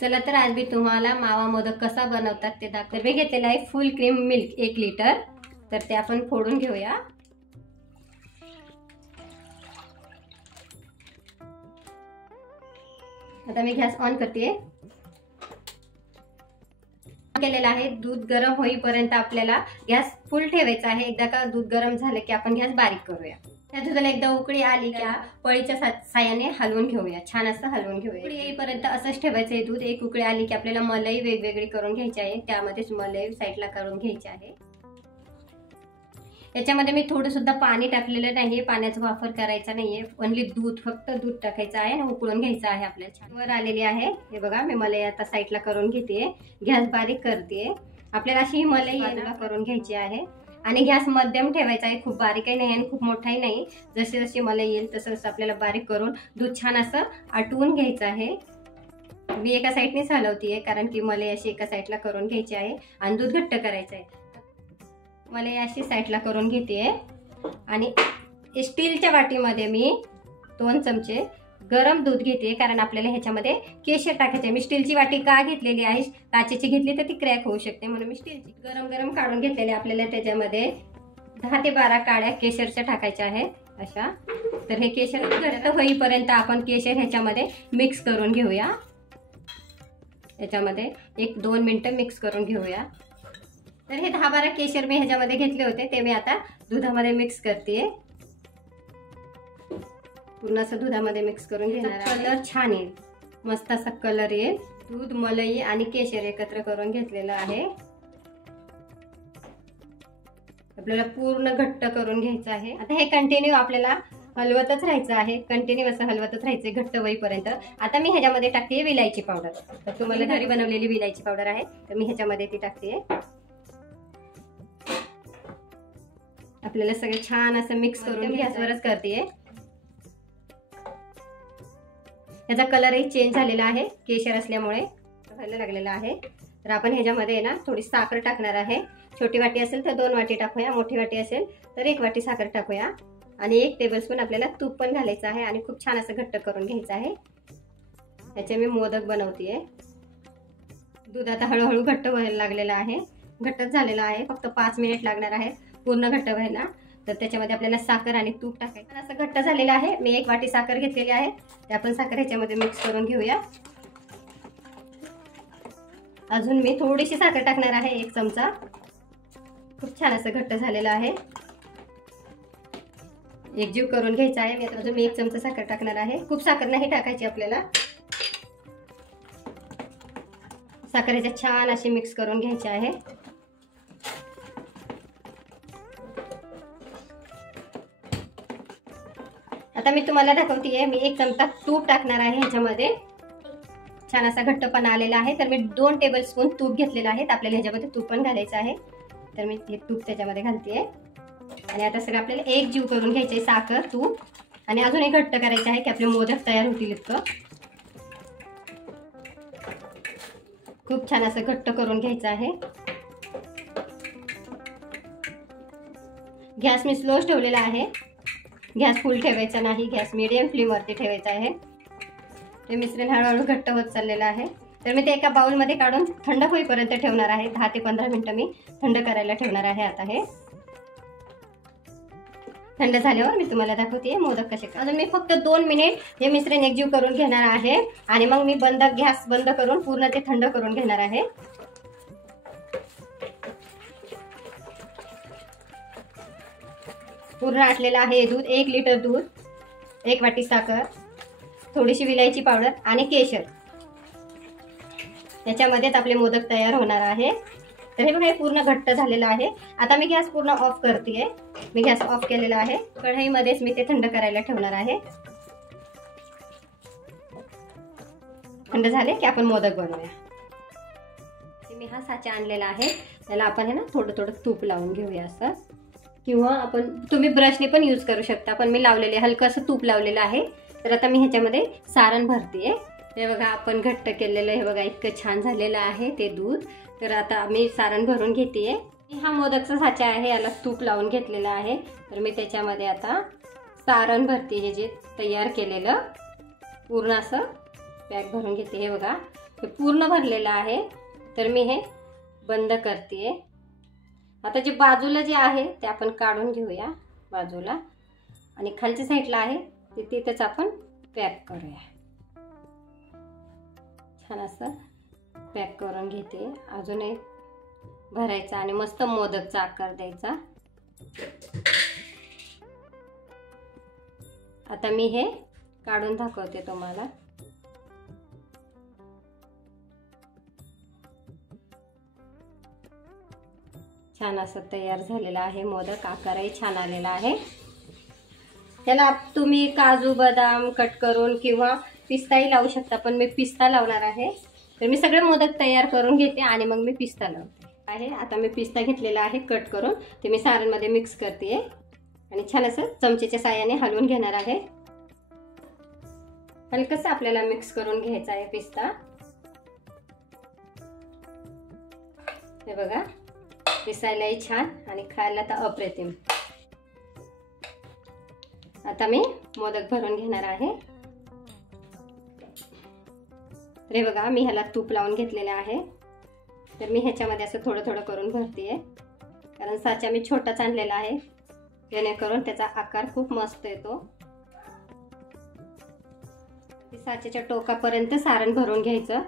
चला तर आज मी तुम्हाला मावा मोदक कसा बनवतात ते दाखवते। मी घेतलेला आहे फुल क्रीम मिल्क 1 लिटर, तर ते आपण फोडून घेऊया। आता मी गॅस ऑन करते। केलेला आहे। दूध गरम होईपर्यंत आपल्याला गॅस फुल ठेवायचा आहे। एकदा का दूध गरम झालं की आपण गॅस बारीक करूया। त्या दुधाला एकदा उकळी आली की पळीच्या साहाय्याने हलवून घेऊया, छान असं हलवून घेऊया। उकळी येईपर्यंत असंच ठेवायचं आहे दूध। एक उकळी आली की आपल्याला मलाई वेगवेगळी करून घ्यायची आहे, त्यामध्येच मलाई साईडला करून घ्यायची आहे। याच्यामध्ये मी थोडं सुद्धा पाणी टाकलेलं नाहीये, पाण्याचा वापर करायचा नाहीये, ओन्ली दूध, फक्त दूध टाकायचं आहे आणि उकळून घ्यायचं आहे। आपल्याला छान वर आलेली आहे, हे बघा। मी मलाई आता साईडला करून घेते, गॅस बारीक करते। आपल्याला अशी ही मलाई बाजूला करून घ्यायची आहे आणि गॅस मध्यम ठेवायचा आहे, खूप बारीकही नाही आणि खूप मोठाही नाही। जशी जशी मलाई येईल तसं आपल्याला बारीक करून दूध छान असं आटवून घ्यायचं आहे। मी एका साईडनेच हलवतीये कारण की मलाई अशी एका साईडला करून घ्यायची आहे आणि दूध घट्ट करायचं आहे। मलाई अशी साईडला करून घेते आणि स्टीलच्या वाटीमध्ये मी 2 चमचे गरम दूध घेते, कारण आपल्याला ह्याच्यामध्ये केशर टाकायचे। मी स्टीलची वाटी का घेतलेली आहे, काचेची घेतली तर ती क्रॅक होऊ शकते, म्हणून मी स्टीलची गरम गरम काढून घेतलेले। आपल्याला त्याच्यामध्ये 10 ते 12 काड्या केशरच्या टाकायच्या आहेत अशा। तर हे केशर घट्ट होईपर्यंत आपण केशर ह्याच्यामध्ये मिक्स करून घेऊया। याच्यामध्ये 1-2 मिनिटं मिक्स करून घेऊया। तर हे 10-12 केशर मी ह्याच्यामध्ये घेतले होते, ते मी आता दुधामध्ये मिक्स करते। पूर्ण असं दुधामध्ये मिक्स करून घेणार। कलर छान येईल, मस्त असा कलर येईल। दूध, मलाई आणि केशर एकत्र करून घेतलेलं आहे। आपल्याला पूर्ण घट्ट करून घ्यायचं आहे। आता हे कंटिन्यू आपल्याला हलवतच राहायचं आहे, कंटिन्यू असं हलवतच राहायचं घट्ट होईपर्यंत। आता मी ह्याच्यामध्ये टाकते विलायची पावडर। तर तुम्हाला घरी बनवलेली विलायची पावडर आहे, तर मी ह्याच्यामध्ये ती टाकते। आपल्याला सगळं छान असं मिक्स करून गॅसवरच करते। याचा कलरही चेंज झालेला आहे, केशर असल्यामुळे व्हायला लागलेला आहे। तर आपण ह्याच्यामध्ये ना थोडी साखर टाकणार आहे। छोटी वाटी असेल तर 2 वाटी टाकूया, मोठी वाटी असेल तर 1 वाटी साखर टाकूया आणि 1 टेबलस्पून आपल्याला तूप पण घालायचं आहे आणि खूप छान असं घट्ट करून घ्यायचं आहे। याचे मी मोदक बनवतेय। दूध आता हळूहळू घट्ट व्हायला लागलेलं आहे, घट्टच झालेलं आहे। फक्त 5 मिनिट लागणार आहे पूर्ण घट्ट व्हायला। तर त्याच्यामध्ये आपल्याला साखर आणि तूप टाकायचं। असं घट्ट झालेलं आहे। मी 1 वाटी साखर घेतलेली आहे, ते आपण साखर ह्याच्यामध्ये मिक्स करून घेऊया। अजून मी थोडीशी साखर टाकणार आहे, 1 चमचा। खूप छान असं घट्ट झालेलं आहे, एकजीव करून घ्यायचा आहे। मी अजून 1 चमचा साखर टाकणार आहे, खूप साखर नाही टाकायची आपल्याला। साखर ह्याच्यात छान अशी मिक्स करून घ्यायची आहे। आता मी तुम्हाला दाखवतेय, मी 1 चमचा तूप टाकणार आहे ह्याच्यामध्ये। छान असा घट्टपणा आलेला आहे, तर मी 2 टेबलस्पून तूप घेतलेलं आहे। आपल्याला ह्याच्यामध्ये तूप पण घालायचं आहे, तर मी हे तूप त्याच्यामध्ये घालते आणि आता सगळं आपल्याला एकजीव करून घ्यायचे, साखर, तूप आणि अजूनही घट्ट करायचे आहे की आपले मोदक तयार होतील इतकं। खूप छान असं घट्ट करून घ्यायचं आहे। गॅस मी स्लोच ठेवलेला आहे, गॅस फुल ठेवायचा नाही, गॅस मीडियम फ्लेमवरती ठेवायचा आहे। ते मिश्रण हळूहळू घट्ट होत चाललेलं आहे। तर मी ते एका बाउलमध्ये काढून थंड होईपर्यंत ठेवणार आहे। 10 ते 15 मिनिटं मी थंड करायला ठेवणार आहे। आता हे थंड झाल्यावर मी तुम्हाला दाखवते मोदक कसे। अजून मी फक्त 2 मिनिट हे मिश्रण एकजीव करून घेणार आहे आणि मग मी गॅस बंद करून पूर्ण ते थंड करून घेणार आहे। पूर्ण आटलेलं आहे दूध, 1 लिटर दूध, 1 वाटी साखर, थोडीशी विलायची पावडर आणि केशर, याच्यामध्येच आपले मोदक तयार होणार आहे। तर हे बघा, हे पूर्ण घट्ट झालेलं आहे। आता मी गॅस पूर्ण ऑफ करते। मी गॅस ऑफ केलेला आहे। कढईमध्येच मी ते थंड करायला ठेवणार आहे। थंड झाले की आपण मोदक बनवूया। मी हा साचा आणलेला आहे, त्याला आपण ना थोडं थोडं तूप लावून घेऊया असं, किंवा तुम्ही ब्रशने पण यूज करू शकता, पण मी लावलेले हलकंसं तूप लावलेलं आहे। तर आता मी ह्याच्यामध्ये सारण भरते। हे बघा, आपण घट्ट केलेलं, हे बघा इतकं छान झालेलं आहे ते दूध। तर आता मी सारण भरून घेते। हा मोदकचा साचा आहे, याला तूप लावून घेतलेला आहे। तर मी त्याच्यामध्ये आता सारण भरते, हे जे तयार केलेलं पूर्ण असं पॅक भरून घेते। हे बघा, हे पूर्ण भरलेलं आहे, तर मी हे बंद करते। आता जे बाजूला जे आहे ते आपण काढून घेऊया बाजूला, आणि खालच्या साईडला आहे ते तिथेच आपण पॅक करूया। छान असं पॅक करून घेते। अजून एक भरायचा आणि मस्त मोदकचा आकार द्यायचा। आता मी हे काढून दाखवते तुम्हाला। छान असं तयार झालेला आहे मोदक, आकारही छान आलेला आहे। त्याला तुम्ही काजू बदाम कट करून किंवा पिस्ताही लावू शकता, पण मी पिस्ता लावणार आहे। तर मी सगळे मोदक तयार करून घेते आणि मग मी पिस्ता लावते आहे। आता मी पिस्ता घेतलेला आहे कट करून, ते मी सारणमध्ये मिक्स करते आणि छान असं चमचेच्या साहाय्याने हलवून घेणार आहे। हलकसं आपल्याला मिक्स करून घ्यायचा आहे पिस्ता। हे बघा, दिसायलाही छान आणि खायला तर अप्रतिम। आता मी मोदक भरून घेणार आहे। तर हे बघा, मी ह्याला तूप लावून घेतलेलं आहे। तर मी ह्याच्यामध्ये असं थोडं थोडं करून भरते, कारण साचा मी छोटाच आणलेला आहे, जेणेकरून त्याचा आकार खूप मस्त येतो। साच्याच्या टोकापर्यंत सारण भरून घ्यायचं।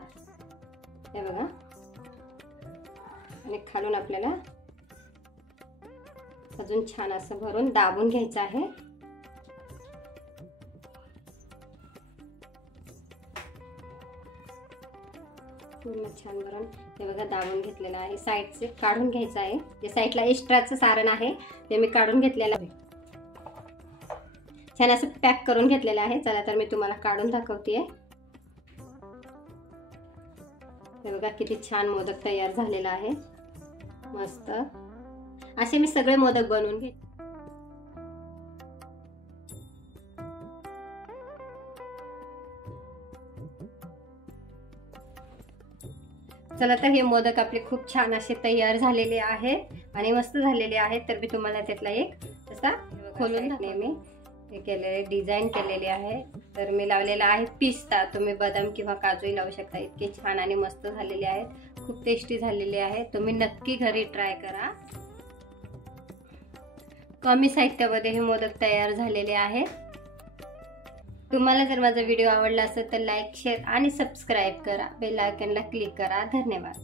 हे बघा, आणि खालून आपल्याला अजून छान असं भरून दाबून घ्यायचं आहे। पूर्ण छान भरून हे बघा दाबून घेतलेलं आहे। साईडचे काढून घ्यायचं आहे, जे साईडला एक्स्ट्राचं सारण आहे ते मी काढून घेतलेलं आहे। छान असं पॅक करून घेतलेलं आहे। चला तर मी तुम्हाला काढून दाखवते। हे बघा किती छान मोदक तयार झालेला आहे, मस्त। असे मी सगळे मोदक बनवून घेते। चला तर हे मोदक आपले खूप छान असे तयार झालेले आहेत आणि मस्त झालेले आहेत। तर मी तुम्हाला त्यातला एक असा खोलून नेहमी हे केलेले डिझाईन केलेले आहे। तर मी लावलेला आहे पिस्ता, तुम्ही बदाम किंवा काजूही लावू शकता। इतके छान आणि मस्त झालेले आहेत, खूप टेस्टी झालेले आहेत। तुम्ही नक्की घरी ट्राय करा। कमी साहित्यामध्ये हे मोदक तयार झालेले आहेत। तुम्हाला जर माझा व्हिडिओ आवडला असेल तर लाईक, शेअर आणि सबस्क्राईब करा। बेल आयकॉनला क्लिक करा। धन्यवाद।